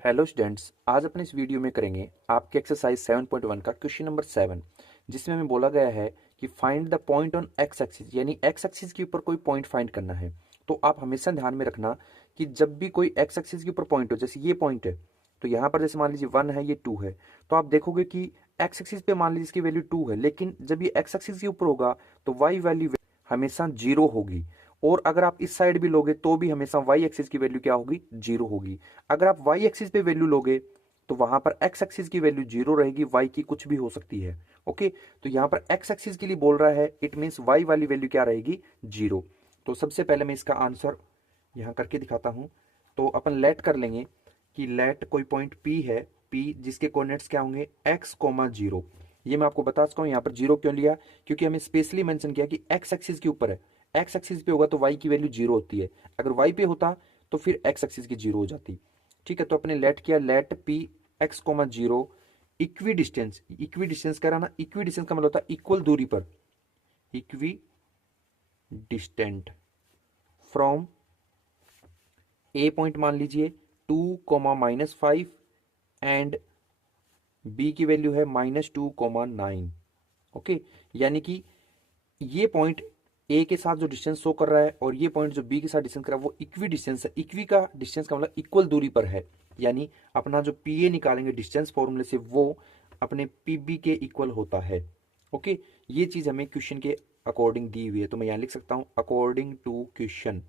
Hello students, आज अपने इस वीडियो में करेंगे आपके एक्सरसाइज 7.1 का क्वेश्चन नंबर 7, जिसमें हमें बोला गया है कि find the point on x axis, यानी एक्स एक्सिस के ऊपर कोई पॉइंट फाइंड करना है। तो आप हमेशा ध्यान में रखना कि जब भी कोई एक्स एक्सिस के ऊपर पॉइंट हो, जैसे ये पॉइंट है, तो यहाँ पर जैसे मान लीजिए 1 है, ये 2 है, तो आप देखोगे कि एक्स एक्सिस पे मान लीजिए इसकी वैल्यू 2 है, लेकिन जब ये एक्स एक्सिस के ऊपर होगा तो वाई वैल्यू हमेशा 0 होगी। और अगर आप इस साइड भी लोगे तो भी हमेशा वाई एक्सिस की वैल्यू क्या होगी? 0 होगी। अगर आप वाई एक्सिस पे वैल्यू लोगे तो वहां पर एक्स एक्सिस की वैल्यू 0 रहेगी, वाई की कुछ भी हो सकती है। ओके, तो यहां पर एक्स एक्सिस के लिए बोल रहा है, इट मीन्स वाई वाली वैल्यू क्या रहेगी? 0। तो सबसे पहले मैं इसका आंसर यहां करके दिखाता हूं। तो अपन लेट कर लेंगे कि लेट कोई पॉइंट P है, P जिसके कोऑर्डिनेट्स क्या होंगे? x, 0। ये मैं आपको बता सकता हूं यहाँ पर 0 क्यों लिया, क्योंकि हमें स्पेशली मेंशन किया कि एक्स एक्सिस के ऊपर है। एक्स एक्सिस पे होगा तो वाई की वैल्यू 0 होती है, अगर वाई पे होता तो फिर एक्स एक्सिस की 0 हो जाती। ठीक है, तो अपने लेट किया, let P x, 0 equidistance. Equidistance कह रहा ना, इक्वी डिस्टेंस का मतलब होता है इक्वल दूरी पर, equi distant from A point मान लीजिए 2, -5 एंड बी की वैल्यू है -2, 9। ओके, यानी कि ये पॉइंट ए के साथ जो डिस्टेंस शो कर रहा है और ये पॉइंट जो बी के साथ डिस्टेंस कर रहा है वो इक्वी डिस्टेंस है। इक्वी का डिस्टेंस का मतलब इक्वल दूरी पर है, यानी अपना जो पी ए निकालेंगे डिस्टेंस फॉर्मूले से वो अपने पी बी के इक्वल होता है। ओके, ये चीज हमें क्वेश्चन के अकॉर्डिंग दी हुई है, तो मैं यहाँ लिख सकता हूँ अकॉर्डिंग टू क्वेश्चन।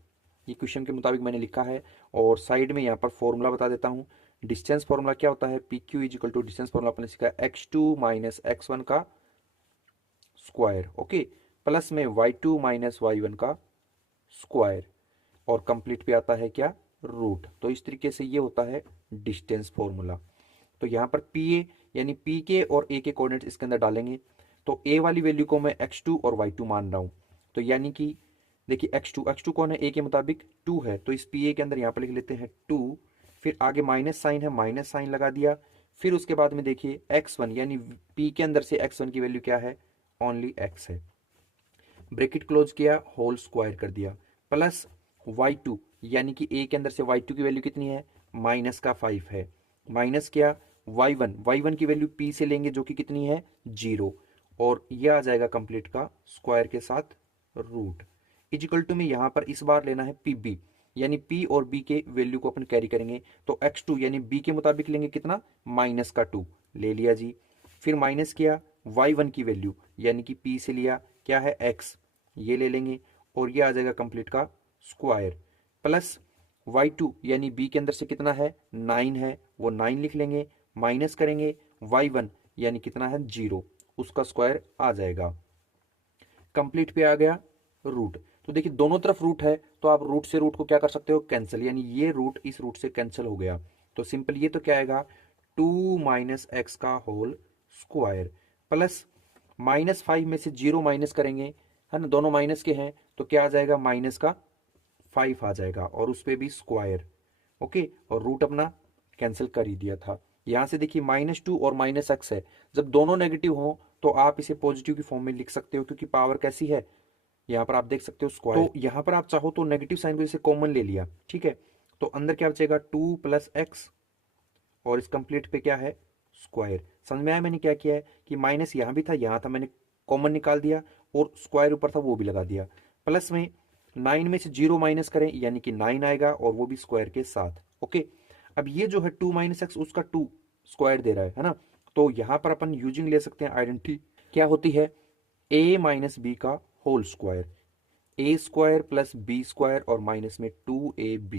ये क्वेश्चन के मुताबिक मैंने लिखा है, और साइड में यहाँ पर फॉर्मूला बता देता हूँ। डिस्टेंस फॉर्मूला क्या होता है? P Q is equal to, distance formula अपने सीखा x2 - x1 का स्क्वायर, ओके, प्लस में y2 - y1 का स्क्वायर, और कंप्लीट पे आता है क्या? रूट। तो इस तरीके से ये होता है डिस्टेंस फॉर्मूला। तो यहाँ पर पी ए यानी पी के और ए के कोऑर्डिनेट्स इसके अंदर डालेंगे, तो ए वाली वैल्यू को मैं x2 और y2 मान रहा हूँ। तो यानी कि देखिए x2 कौन है? ए के मुताबिक 2 है, तो इस पी ए के अंदर यहाँ पर लिख लेते हैं 2, फिर आगे माइनस साइन है, माइनस साइन लगा दिया। फिर उसके बाद में देखिए x1 यानी पी के अंदर से x1 की वैल्यू क्या है? ओनली x है, ब्रैकेट क्लोज किया, होल स्क्वायर कर दिया, प्लस y2 यानी कि a के अंदर से y2 की वैल्यू कितनी है? -5 है, माइनस किया y1 की वैल्यू p से लेंगे जो कि कितनी है? 0, और यह आ जाएगा कंप्लीट का स्क्वायर के साथ रूट। इजिकल टू में यहां पर इस बार लेना है pb, यानी p और b के वैल्यू को अपन कैरी करेंगे, तो x2 यानी b के मुताबिक लेंगे कितना? -2 ले लिया जी। फिर माइनस किया y1 की वैल्यू, यानी कि p से लिया क्या है? x, ये ले लेंगे, और ये आ जाएगा कंप्लीट का स्क्वायर, प्लस y2 यानी b के अंदर से कितना है? 9 है, वो 9 लिख लेंगे, माइनस करेंगे y1 यानी कितना है? 0, उसका स्क्वायर आ जाएगा। कंप्लीट पे आ गया रूट। तो देखिए दोनों तरफ रूट है, तो आप रूट से रूट को क्या कर सकते हो? कैंसिल, यानी ये रूट इस रूट से कैंसिल हो गया। तो सिंपल ये तो क्या आएगा? 2 - x का होल स्क्वायर, प्लस -5 में से 0 माइनस करेंगे, है ना, दोनों माइनस के हैं, तो क्या आ जाएगा? -5 आ जाएगा, और उस पर भी स्क्वायर। ओके, और रूट अपना कैंसिल कर ही दिया था। यहां से देखिए -2 और -x है, जब दोनों नेगेटिव हो तो आप इसे पॉजिटिव की फॉर्म में लिख सकते हो, क्योंकि पावर कैसी है? यहाँ पर आप देख सकते हो स्क्वायर। तो यहाँ पर आप चाहो तो नेगेटिव साइन को जैसे कॉमन ले लिया, ठीक है, तो अंदर क्या बचेगा? 2 + x, और इस कंप्लीट पे क्या है? स्क्वायर। समझ में आया मैंने क्या किया है? कि माइनस यहाँ भी था, यहाँ था, मैंने कॉमन निकाल दिया, और स्क्वायर ऊपर था वो भी लगा दिया, प्लस में 9 में से 0 माइनस करें यानी कि 9 आएगा, और वो भी स्क्वायर के साथ। ओके, अब ये जो है 2 - x उसका 2 स्क्वायर दे रहा है ना, तो यहाँ पर अपन यूजिंग ले सकते हैं आइडेंटिटी, क्या होती है? a - b का होल स्क्वायर, a² + b² और माइनस में 2ab,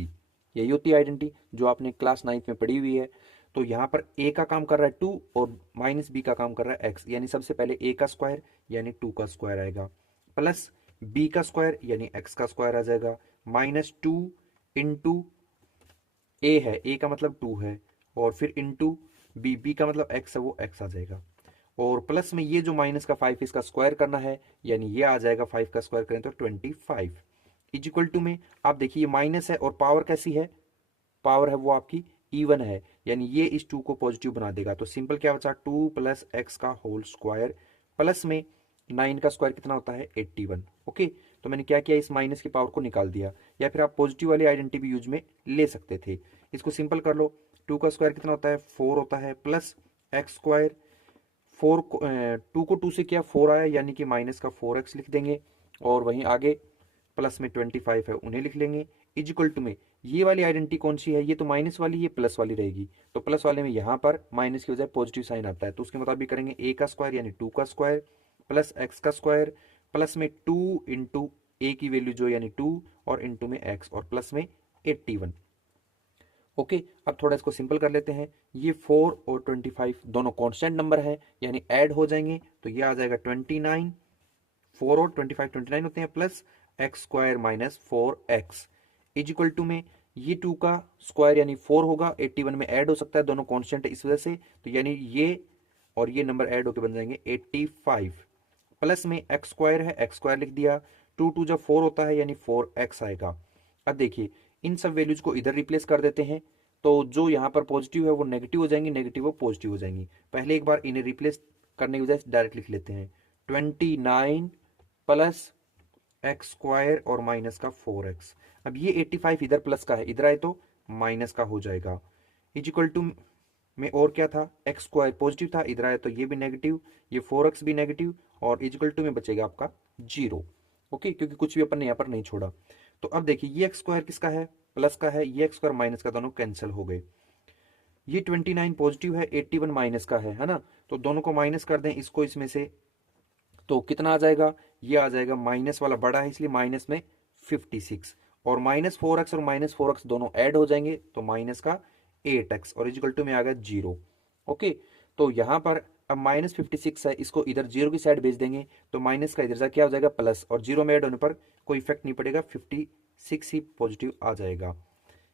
यही होती है आइडेंटिटी जो आपने क्लास 9th में पढ़ी हुई है। तो यहाँ पर a का काम कर रहा है 2 और -b का काम कर रहा है x, यानी सबसे पहले a का स्क्वायर यानी 2 का स्क्वायर आएगा, प्लस b का स्क्वायर यानी x का स्क्वायर आ जाएगा, -2 इंटू a है, a का मतलब 2 है, और फिर इंटू b का मतलब x है, वो x आ जाएगा, और प्लस में ये जो माइनस का 5 इसका स्क्वायर करना है, यानी ये आ जाएगा 5 का स्क्वायर करें तो 25, इजिकल टू में आप देखिए माइनस है और पावर कैसी है? पावर है वो आपकी इवन है, यानी ये इस 2 को पॉजिटिव बना देगा। तो सिंपल क्या बचा? 2 + x का होल स्क्वायर, प्लस में 9 का स्क्वायर कितना होता है? 81। ओके, तो मैंने क्या किया, इस माइनस की पावर को निकाल दिया। या फिर आप पॉजिटिव वाली आइडेंटिटी भी यूज में ले सकते थे। इसको सिंपल कर लो, 2 का स्क्वायर कितना होता है, 4 होता है, प्लस एक्स स्क्वायर, 4 को 2 को 2 से किया 4 आया, यानी कि माइनस का 4x लिख देंगे। और वहीं आगे प्लस में 25 है उन्हें लिख लेंगे। इजिकल टू में ये वाली आइडेंटिटी कौन सी है, ये तो माइनस वाली, ये प्लस वाली रहेगी। तो प्लस वाले में यहाँ पर माइनस की बजाय पॉजिटिव साइन आता है, तो उसके मुताबिक करेंगे a का स्क्वायर यानी 2 का स्क्वायर प्लस x का स्क्वायर प्लस में 2 इंटू a की वैल्यू जो यानी 2 और इंटू में x और प्लस में 81। ओके, अब थोड़ा इसको सिंपल कर लेते हैं। ये 4 और 25 दोनों कांस्टेंट नंबर है, यानी ऐड हो जाएंगे, तो ये आ जाएगा 29। 4 और 25 29 होते हैं, plus x square minus 4x is equal to में ये 2 का स्क्वायर यानी 4 होगा, 81 में ऐड हो सकता है, दोनों कांस्टेंट है इस वजह से, तो यानी ये और ये नंबर ऐड होकर बन जाएंगे 85। प्लस में एक्स स्क्वायर है, एक्स स्क्वायर लिख दिया, 2 2 जब 4 होता है यानी 4x आएगा। अब देखिए इन सब वैल्यूज को इधर रिप्लेस कर देते हैं, तो जो यहाँ पर पॉजिटिव है वो नेगेटिव हो जाएंगी, नेगेटिव वो पॉजिटिव हो जाएंगी। पहले एक बार इन्हें रिप्लेस करने की बजाय डायरेक्ट लिख लेते हैं, 29 प्लस एक्स स्क्वायर और माइनस का 4x। अब ये 85 इधर प्लस का है, इधर आए तो माइनस का हो जाएगा। इज इक्वल टू में और क्या था, एक्स स्क्वायर पॉजिटिव था, इधर आए तो ये भी नेगेटिव, ये 4x भी नेगेटिव, और इज इक्वल टू में बचेगा आपका 0। ओके, क्योंकि कुछ भी अपन ने यहाँ पर नहीं छोड़ा। तो अब देखिए ये एक्स स्क्वायर किसका है, प्लस का है, ये एक्स स्क्वायर माइनस का, दोनों कैंसिल हो गए। ये 29 पॉजिटिव है, 81 माइनस का है ना, तो दोनों को माइनस कर दें इसको इसमें से, तो कितना आ जाएगा, ये आ जाएगा, माइनस वाला बड़ा है इसलिए माइनस में 56, और माइनस 4x और माइनस 4x दोनों ऐड हो जाएंगे, तो माइनस का 8x और इजिकल टू में आ गया 0। ओके, तो यहाँ पर अब माइनस 56 है, इसको इधर 0 की साइड भेज देंगे, तो माइनस का इधर से क्या हो जाएगा प्लस, और 0 में ऐड होने पर कोई इफेक्ट नहीं पड़ेगा, 56 ही पॉजिटिव आ जाएगा।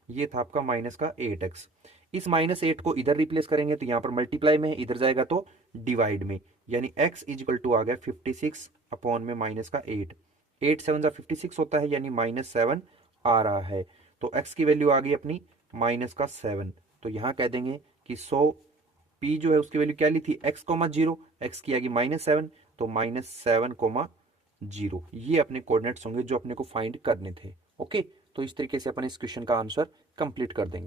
ये था आपका माइनस का 8x। इस माइनस 8 को इधर रिप्लेस करेंगे तो यहाँ पर मल्टीप्लाई में है, इधर जाएगा तो डिवाइड में, यानी x इजिकल टू आ गया 56 अपॉन में माइनस का 8। 8 7 जा 56 होता है, यानी माइनस 7 आ रहा है, तो x की वैल्यू आ गई अपनी माइनस का 7। तो यहाँ कह देंगे कि 100 p जो है उसकी वैल्यू क्या ली थी, x कोमा 0, x की आ गई माइनस 7, तो माइनस 7 कोमा 0 ये अपने कोऑर्डिनेट्स होंगे जो अपने को फाइंड करने थे। ओके, तो इस तरीके से अपन इस क्वेश्चन का आंसर कंप्लीट कर देंगे।